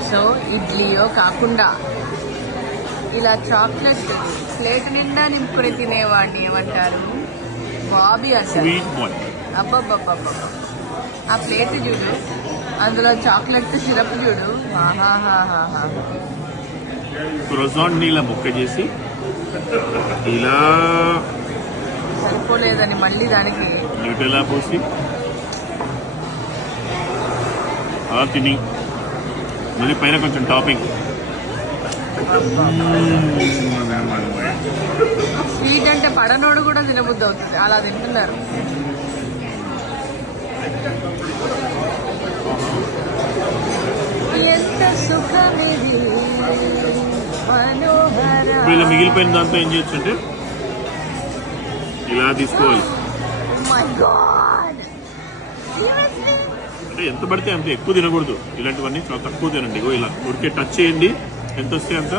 దోశో ఇడ్లీయో కాకుండా ఇలా chocolate plate నిండా నింపుకొని తినేవాడిని ఏమంటారు? బాబీ అసలు. అబ్బబ్బబ్బబ్బ, ఆ ప్లేట్ చూడు, అందులో చాక్లెట్ సిరప్ చూడు. క్రోసాంట్ ఇలా ముక్క చేసి ఇలా సరిపోలేదని మళ్ళీ దానికి న్యూటెల్లా పోసి అలా తిని మళ్ళీ పైన కొంచెం టాపింగ్. స్వీట్ అంటే పడనోడు కూడా తినబుద్ధి అవుతుంది, అలా తింటున్నారు. ఎంత సుఖమిది మనోహర. ఇలా మిగిలిపోయిన దాంతో ఏం చేయొచ్చు అంటే ఇలా తీసుకోవాలి. అంటే ఎంత పడితే అంత ఎక్కువ తినకూడదు, ఇలాంటివన్నీ చాలా తక్కువ తినండి. ఇలా ఉడికే టచ్ చేయండి, ఎంత వస్తే అంత.